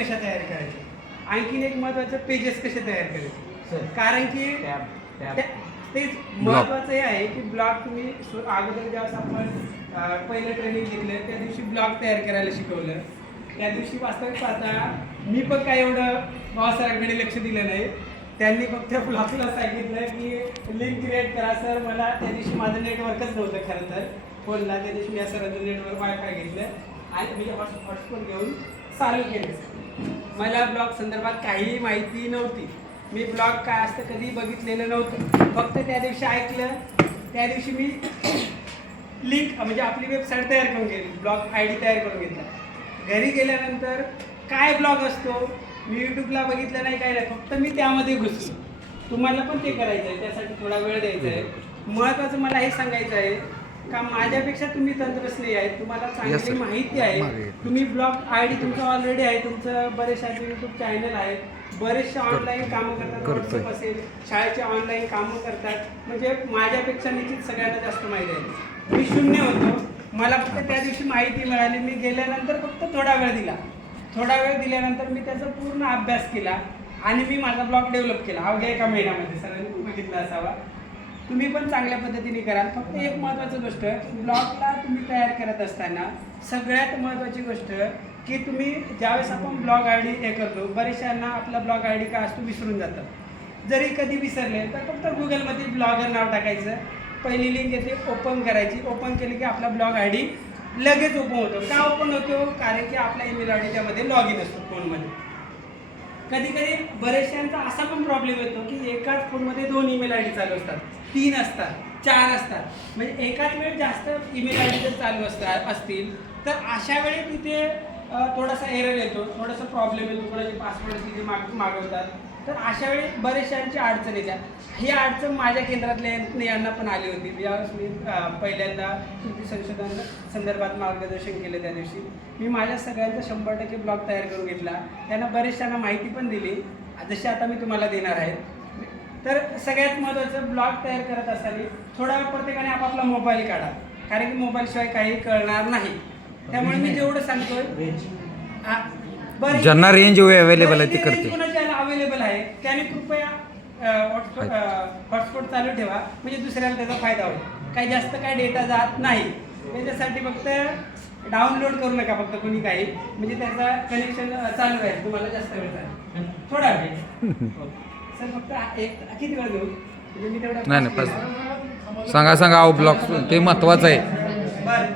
कशा तयार करायच्या आणखीन एक महत्वाचं पेजेस कसे तयार करायचे? कारण की तेच महत्वाचं हे आहे की ब्लॉग तुम्ही अगोदर ज्यावेळेस आपण पहिलं ट्रेनिंग घेतलं त्या दिवशी ब्लॉग तयार करायला शिकवलं. त्या दिवशी वास्तविक पाहता मी पण काय एवढं भावासरांकडे लक्ष दिलं नाही. त्यांनी फक्त ब्लॉगला सांगितलं की लिंक क्रिएट करा सर मला त्या दिवशी माझं नेटवर्कच नव्हतं खरं तर. फोनला त्या दिवशी या सरांचं नेटवर्क वायफाय घेतलं. आणि मी हॉटस्पॉट घेऊन चालू केलं. मला ब्लॉग संदर्भात काहीही माहिती नव्हती. मी ब्लॉग काय असतं कधी बघितलेलं नव्हतं. फक्त त्या दिवशी ऐकलं. त्या दिवशी मी लिंक म्हणजे आपली वेबसाईट तयार करून घेतली. ब्लॉग आय डी तयार करून घेतला. घरी गेल्यानंतर काय ब्लॉग असतो? मी यूट्यूबला बघितलं नाही काय नाही. फक्त मी त्यामध्ये घुसलो. तुम्हाला पण ते करायचं आहे त्यासाठी थोडा वेळ द्यायचा आहे. महत्त्वाचं मला हे सांगायचं आहे. का माझ्यापेक्षा तुम्ही तंत्रस्नेही आहेत तुम्हाला Yes, चांगली sir. माहिती आहे. तुम्ही ब्लॉग आय डी तुमचं ऑलरेडी आहे तुमचं बरेचशा यूट्यूब चॅनल आहेत बरेचसे ऑनलाईन कामं करतात करतोय. व्हॉट्सअप असेल शाळेचे ऑनलाईन कामं करतात. म्हणजे माझ्यापेक्षा निश्चित सगळ्यांना जास्त माहिती आहे. मी शून्य होतो. मला फक्त त्या दिवशी माहिती मिळाली. मी गेल्यानंतर फक्त थोडा वेळ दिला. थोडा वेळ दिल्यानंतर मी त्याचा पूर्ण अभ्यास केला आणि मी माझा ब्लॉग डेव्हलप केला. अवघ्या एका महिन्यामध्ये सगळ्यांनी बघितला असावा. तुम्ही पण चांगल्या पद्धतीने कराल. फक्त एक महत्त्वाची गोष्ट ब्लॉगला तुम्ही तयार करत असताना सगळ्यात महत्त्वाची गोष्ट की तुम्ही ज्यावेळेस आपण ब्लॉग आय डी हे करतो बरेचशांना आपला ब्लॉग आय डी काय असतो विसरून जातं. जरी कधी विसरले तर फक्त गुगलमध्ये ब्लॉगर नाव टाकायचं. पहिली लिंक येते ओपन करायची. ओपन केली की आपला ब्लॉग आय डी लगेच ओपन होतो. का ओपन होतो? कारण की आपला ईमेल आय डी त्यामध्ये लॉग इन असतो फोनमध्ये. कधी कधी बरेचशांचा असा पण प्रॉब्लेम येतो की एकाच फोनमध्ये दोन ईमेल आय डी चालू असतात. तीन असतात चार असतात. म्हणजे एकाच वेळ जास्त ईमेल आय डी जर चालू असतात असतील तर अशा वेळी तिथे थोडासा एरर येतो थोडासा प्रॉब्लेम येतो कोणाचे पासवर्ड तिथे माग मागवतात. तर अशा वेळी बरेचशांची अडचण येतात ही अडचण माझ्या केंद्रातल्या यांना पण आली होती. ज्यावेळेस मी पहिल्यांदा कृती संशोधन संदर्भात मार्गदर्शन केलं त्या दिवशी. मी माझ्या सगळ्यांचा शंभर टक्के ब्लॉग तयार करून घेतला. त्यांना बरेचशांना माहिती पण दिली. जशी आता मी तुम्हाला देणार आहे. तर सगळ्यात महत्त्वाचं ब्लॉग तयार करत असताना थोडा वेळ प्रत्येकाने आपापला मोबाईल काढा. कारण की मोबाईल शिवाय काही कळणार नाही. त्यामुळे मी जेवढं सांगतोय बरं, ज्यांना range available आहे ते बरं, इथे कोणाच्याला अवेलेबल आहे त्याने कृपया हॉटस्पॉट हॉटस्पॉट चालू ठेवा. म्हणजे दुसऱ्याला त्याचा फायदा होईल. काही जास्त काय डेटा जात नाही. त्याच्यासाठी फक्त डाउनलोड करू नका फक्त कोणी काही. म्हणजे त्याचा कनेक्शन चालू राहील. तुम्हाला जास्त वेळ थोडा वेळ. म्हणजे नाही नाही बस. सांगा सांगा अहो ब्लॉग ते महत्वाचं आहे.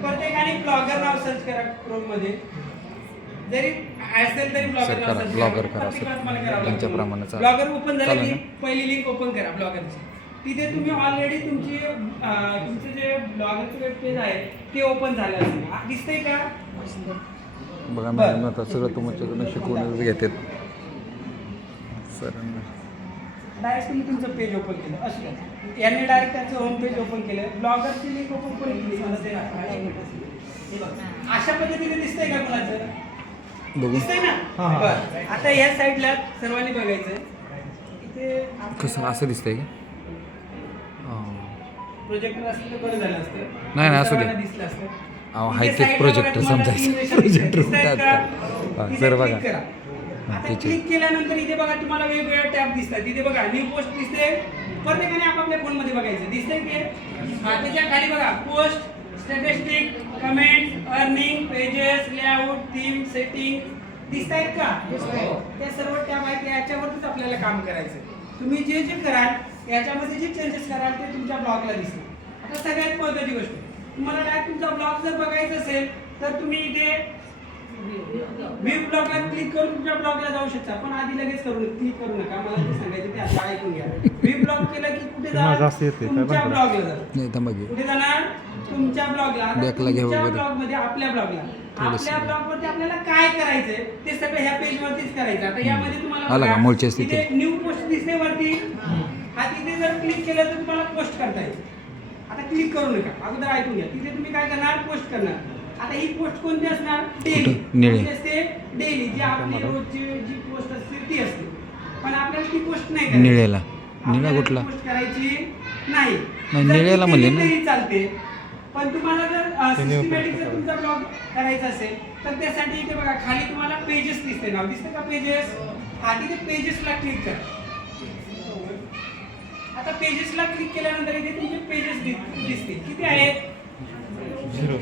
प्रत्येकाने ब्लॉगर नाव सर्च करा क्रोममध्ये. जरी असेल तरी Sir, ब्लॉगर करा, नाव सर्च लागतं. चालेल. ब्लॉगर ओपन झालं की? पहिली लिंक ओपन करा ब्लॉगरची. तिथे तुम्ही ऑलरेडी तुमची तुमचे जे ब्लॉगरचे वेब पेज आहे ते ओपन झालं असेल दिसतंय का? बघा. मॅडम आता सगळं तुमच्याकडनं शिकवूनच घेतात. सर डायरेक्ट तुम्ही तुमचं पेज ओपन केलं. असं यांनी डायरेक्ट त्याचं होम पेज ओपन केलं. ब्लॉगरची लिंक ओपन कोणी केली? मला ते. हे. अशा पद्धतीने दिसतंय का कुणाचं? दिसतंय ना? बरं. आता या साईडला सर्वांनी बघायचं. इथे कसं असं दिसतंय का? हां. प्रोजेक्टर असतं तर बरं झालं असतं. नाही, नाही, असू दे. दिसलं असतं. तुम्हाला समजायचं. हा, जर click बघा. हा, आता. क्लिक केल्यानंतर इथे बघा तुम्हाला वेगवेगळ्या टॅब दिसतात. तिथे बघा न्यू पोस्ट दिसते. प्रत्येकाने आपापल्या फोनमध्ये बघायचं. दिसतंय की हा, त्याच्याखाली बघा post statistic comment earning pages layout theme setting दिसतायत का? त्या सर्व टॅब आहेत याच्यावरतीच आपल्याला काम करायचं. तुम्ही जे जे कराल याच्यामध्ये जे चेंजेस कराल ते तुमच्या ब्लॉगला दिसतील आता सगळ्यात महत्त्वाची गोष्ट तुम्हाला डायरेक्ट तुमचा ब्लॉग जर बघायचा असेल तर तुम्ही इथे व्ह्यू ब्लॉगला क्लिक करून तुमच्या ब्लॉगला जाऊ शकता पण आधी लगेच करू क्लिक करू नका मला ते सांगायचं ते आता ऐकून घ्या. व्ह्यू ब्लॉग केलं की कुठे तुम्हाला जा जास्त येते, काय तुमच्या ब्लॉगला जा नाही तर बघू कुठे जाणार? तुमच्या ब्लॉगला. तुमच्या. ब्लॉगमध्ये आपल्या ब्लॉगला. आपल्या ब्लॉग वरती आपल्याला काय करायचंय ते सगळं ह्या पेज वरतीच करायचं. आता यामध्ये तुम्हाला. तिथे न्यू पोस्ट दिसते वरती. हा तिथे जर क्लिक केलं तर तुम्हाला पोस्ट करता येईल. आता क्लिक करू नका. अगोदर ऐकून घ्या. तिथे तुम्ही काय करणार? पोस्ट करणार. आता ही पोस्ट कोणती असणार? डेली. असते डेली जी आपली रोजची जी पोस्ट असते ती असते. पण आपल्याला ती पोस्ट नाही करायची. निळ्याला निळा कुठला? ती पोस्ट करायची नाही. नाही, जर निळ्याला ती म्हणले केली ना. तरी चालते. पण तुम्हाला जर ते सिस्टमॅटिक जर तुमचा ब्लॉग करायचा असेल तर तर त्यासाठी इथे बघा खाली तुम्हाला पेजेस दिसते. नाव दिसते का पेजेस हा तिथे पेजेसला क्लिक करा. आता पेजेसला क्लिक केल्यानंतर इथे तुमचे पेजेस दिसतील. किती आहेत? झिरो.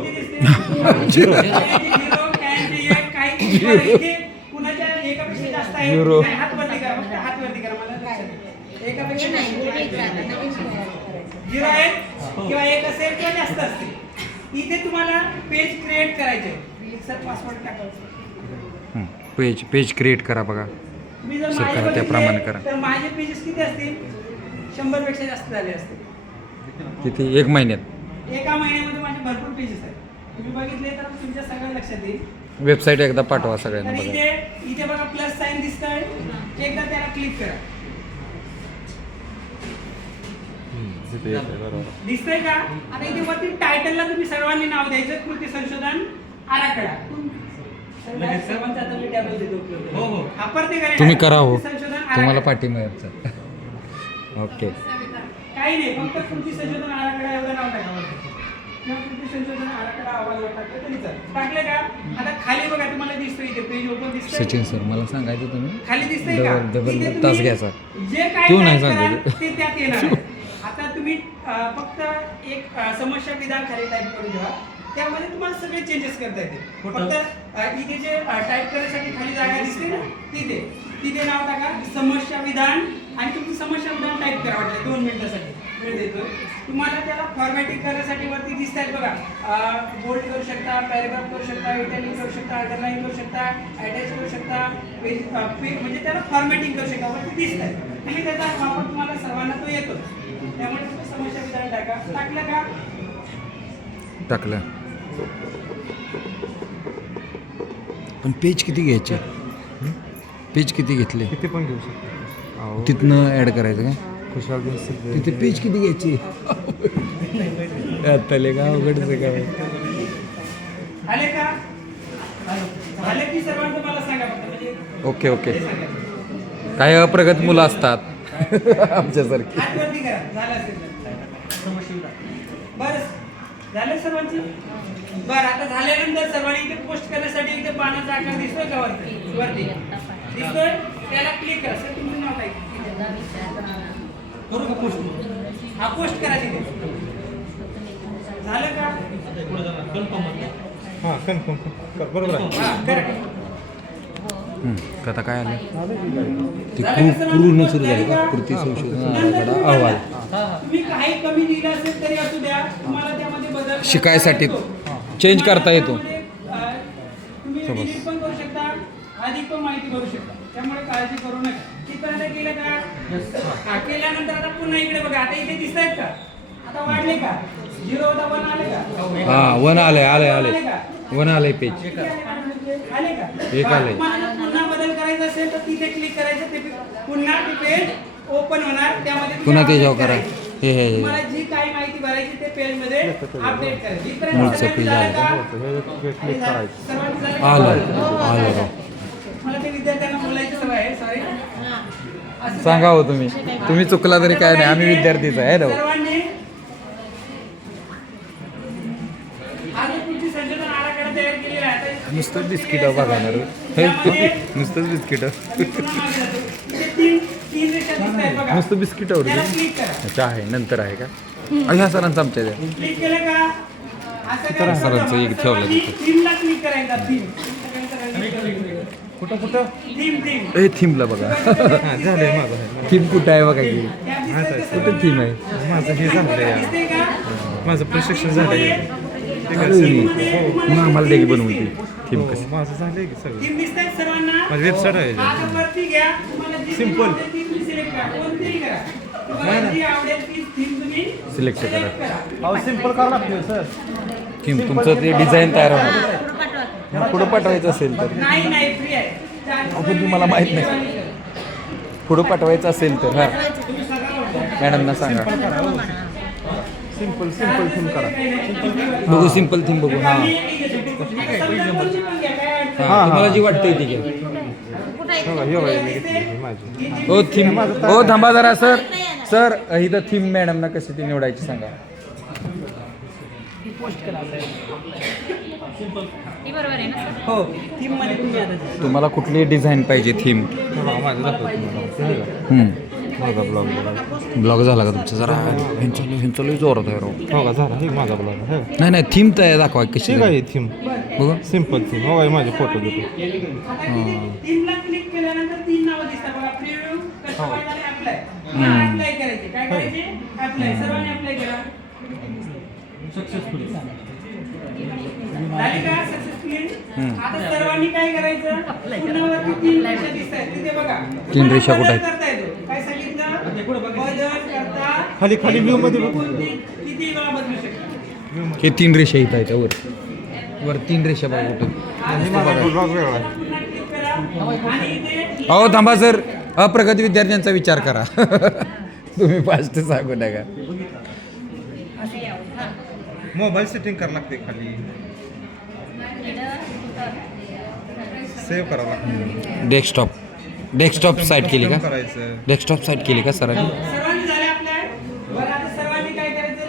किती दिसतील? झिरो. कॅनचे एक, काही बरं, इथे कुणाच्या एकापेक्षा जास्त आहे झिरो. नाही, हात वरती करा फक्त हात वरती करा मला लक्षात येईल. एकापेक्षा झिरो आहे? किंवा एक असेल किंवा जास्त असतील. इथे तुम्हाला पेज क्रिएट करायचे. सर पासवर्ड टाकायचं. पेज पेज क्रिएट करा बघा. तुम्ही जर त्याप्रमाणे करा. तर माझे पेजेस किती असतील? शंभरपेक्षा जास्त झाले असतील. किती? एक महिन्यात. एका महिन्यामध्ये माझे भरपूर पेजेस आहेत. तुम्ही बघितले तर तुमच्या सगळ्या लक्षात येईल. वेबसाईट एकदा पाठवा सगळ्यांना बघा इथे इथे बघा प्लस साईन दिसतंय. एकदा त्याला क्लिक करा. दिसतंय का? आता इथे वरती टायटलला तुम्ही सर्वांनी नाव द्यायचं. कृती संशोधन आराखडा. सर्वांचं आता मी tablet देतो उपलब्ध. हो, हो. हा, प्रत्येकाने तुम्ही. करा हो. कृती संशोधन तुम्हाला. पाठिंबा आहे आमचा. ओके काही नाही फक्त कृती संशोधन आराखडा एवढं नाव टाका वरती. किंवा कृती संशोधन आराखडा अहवाल टाकलं तरी चालेल टाकलं का आता खाली बघा तुम्हाला दिसतोय इथे पेज ओपन दिसतंय सचिन सर मला सांगायचं तुम्ही खाली दिसतंय का डबल- डबल इथे तास तुम्ही घ्यायचा. जे काय तू नाही कराल. ते त्यात येणार आहे. आता तुम्ही अं, फक्त एक अं, समस्या विधान खाली टाईप करून ठेवा त्यामध्ये तुम्हाला सगळे चेंजेस करता कुठं? फक्त अं, इथे जे टाईप करण्यासाठी खाली जागा दिसते ना तिथे तिथे नाव टाका समस्या विधान आणि तुमची समस्या विधान टाईप करा वाटलं दोन मिनिटासाठी वेळ तुम्हाला त्याला फॉर्मॅटिंग करण्यासाठी वरती दिसत आहेत बघा. बोल्ड करू शकता पॅरेग्राफ करू शकता इटॅलिक करू शकता अंडरलाईन करू शकता अटॅच करू शकता पेज पे- म्हणजे त्याला फॉर्मॅटिंग करू शकता. वरती दिसत आहे आणि त्याचा वापर तुम्हाला सर्वांना तो येतो त्यामुळे तुम्ही समस्या विधान टाका. टाकलं का? टाकलं. पण पेज किती घ्यायचे? पेज किती घेतले? किती पण घेऊ शकतो. तिथनं ऍड करायचं काय खुशाल दिन सगळे तिथे पीच किती घ्यायची आत्ताले का अवघडच का आले का आले की सर्वांना मला सांगा फक्त म्हणजे ओके ओके. हे काही अप्रगत मुलं असतात. आमच्यासारखी. हात वरती करा झालं असेल तर. बरं झालं. सर्वांची बरं आता झाल्यानंतर सर्वांनी इथे पोस्ट करण्यासाठी इथे पाण्याचा आकार दिसतोय का वरती वरती दिसतोय त्याला क्लिक करा सर तुमचं नाव काय करू का पोस्ट. हा पोस्ट करा तिथे झालं का? हां कन्फर्म बरोबर आहे. हा आता काय आलं? ते खूप पूर्ण? सुरू? झालं कृती? संशोधन अहवाल. बघा. तुम्ही काही कमी दिलं असेल तरी असू द्या. तुम्हाला त्यामध्ये बदल करता शिकायसाठी. चेंज करता येतो. अधिक पण माहिती करू शकता. त्यामुळे काळजी करू नका. हा, केल्यानंतर आता पुन्हा इकडे बघा आता इथे दिसत आहेत का? आता वाढले का? झिरो होता वन आले का? हा वन आलंय आलंय आले. वन आलंय पेज आले का? एक जर पुन्हा बदल करायचा असेल तर तिथे क्लिक करायचं ते पुन्हा ते पेज ओपन होणार. त्यामध्ये पुन्हा ते update करा. करायचं. हे हे हे. तुम्हाला जी काही माहिती भरायची ते पेज मध्ये अपडेट करायची. मूळचं पेज आलं. का? हे क्लिक करायचं. आलं आलं. सांगा हो तुम्ही. तुम्ही चुकला तरी काय नाही. आम्ही विद्यार्थीच आहे ना हा? जो कृती संशोधन आराखडा तयार केलेला आहे. आता नुसतं बिस्किट बघणार नुसतंच बिस्किट. नुसतं बिस्किट आवडते अच्छा आहे. नंतर आहे का? ह्या सरांचं आमच्या इथे. क्लिक केलं का? असं करा. सरांचं एक ठेवलं कुठं कुठं? थीमला बघा. हां झालंय माझं थीम कुठं आहे बघा की? कुठं थीम आहे? माझं हे झालंय. माझं प्रशिक्षण झालंय. मग आम्हाला दे की बनवून ती थीम हो, कशी? माझं झालंय की सगळं. माझी website आहे. तुम्ही सिलेक्ट करा. करा. करा. सिंपल करावं लागतं सर थीम तुमचं ते डिझाईन तयार होणार. पुढं पाठवायचं असेल तर. नाही नाही फ्री आहे. चार्ज पण तुम्हाला माहीत नाही. पुढं पाठवायचं असेल तर हा. मॅडमना सांगा. सिंपल सिंपल थीम करा. बघू सिंपल थीम बघू हा. हा तुम्हाला जी वाटते ती घ्या. हो थीम हो थांबा जरा सर. सर इथं थीम मॅडमना कशी ती निवडायची सांगा. ही बरोबर आहे ना सर? हो थीममध्ये तुम्ही आता जा. तुम्हाला कुठली डिझाईन पाहिजे थीम बघा माझं ब्लॉग बघा ब्लॉग झाला का? तुमचा? जरा ह्यांचं ह्यांचं जोरात आहे राव. हो का? झाला. हे माझा ब्लॉग आहे. नाही नाही थीम तयार दाखवा कशी ठीक आहे. थीम बघा. सिंपल थीम हो काय माझे फोटो देतो. आता तिथे तीनला क्लिक केल्यानंतर तीन नावं दिसतात बघा प्रिव्ह्यू कस्टमाइज आणि अप्लाय अप्लाय करायचे काय करायचे अप्लाय सर्वांनी अप्लाय करा झाली का? सक्सेसफुली आता सर्वांनी काय करायचं? तीन रेषा दिसतायत तिथे बघा. तीन रेषा कुठे आहेत? करता येतो. काय सांगितलं? बदल करता खाली- खाली view मध्ये बघ. कोणती- किती वेळा बदलू शकता? हे तीन रेषा इथं आहेत वर. वर तीन रेषा बघा कुठं. पुन्हा करा. आणि इथे अहो थांबा सर. अप्रगत विद्यार्थ्यांचा विचार करा. तुम्ही फास्ट सांगू नका. मोबाईल सेटिंग करावं लागते खाली. सेव्ह करावं लागतं. डेस्कटॉप डेस्कटॉप साईट केली का? करायचं. डेस्कटॉप साईट केली का सरांनी?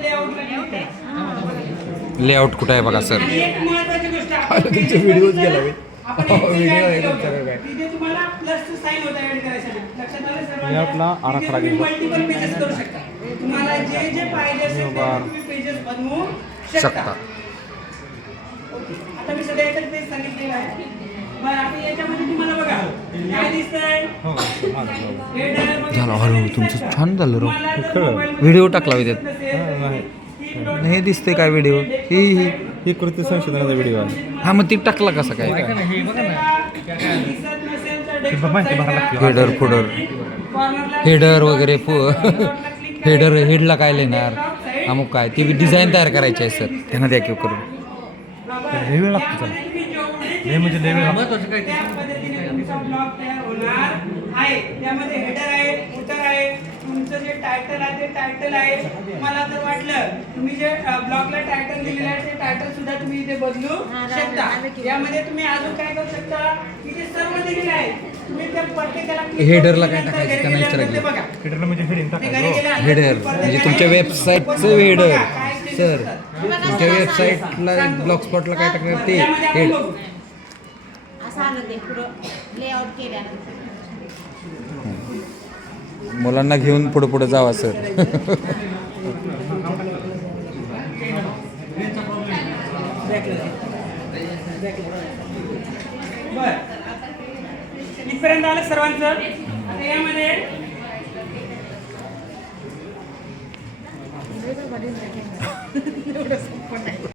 लेआउटला. लेआउट कुठं आहे बघा सर? आणि एक महत्त्वाची गोष्ट आपण तुमचे बघितलं गेला. काय आहे केलं तुमच्याकडे. काय. आपला आराखडा घेऊ. शकता आता मी एकच पेज सांगितलेलं आहे बरं आता याच्यामध्ये तुम्हाला बघा काय दिसतंय हो झालं, दिसतंय. तुमचं छान झालं राव. तुम्हाला जर कळलं. mobile मध्ये व्हिडिओ टाकला होय त्यात. दिसत नसेल, हा, नाही. ही हे दिसते काय व्हिडिओ ही ही ही कृती संशोधनाचा व्हिडिओ आहे हा मग ती टाकला कसा काय दिसत नसेल तर ते desktop माहिती side भरायला ला लागते. हेडर फुडर हेडर वगैरे हेडर. हेडला काय लिहिणार अमुक काय ती डिझाईन तयार करायची आहे सर त्यांना द्या किंवा करून. लय वेळ लागतो लय म्हणजे लय वेळ लागतो. त्या पद्धतीने तुमचा ब्लॉग तयार होणार आहे त्यामध्ये हेडर आहे फुटर आहे तुमचं जे टायटल आहे ते? टायटल आहे मला तर वाटलं तुम्ही जे ब्लॉगला टायटल दिलेलं आहे ते टायटल सुद्धा तुम्ही इथे बदलू शकता यामध्ये तुम्ही अजून काय करू शकता? इथे सर्व दिलेलं आहे तुम्ही त्या प्रत्येकाला click Header करून ला काय टाकायचं? का नाही विचारायचं? बघा. हेडरला म्हणजे टाकायचं. हेडर म्हणजे तुमच्या वेबसाईटचं हेडर सर तुमच्या वेबसाईटला ब्लॉग स्पॉटला काय टाकणार ते हेड बघू. असं आलं ते पुढं. लेआउट केल्यानंतर. मुलांना घेऊन पुढे पुढे जावा सर इथपर्यंत आलं सर्वांचं? आता यामध्ये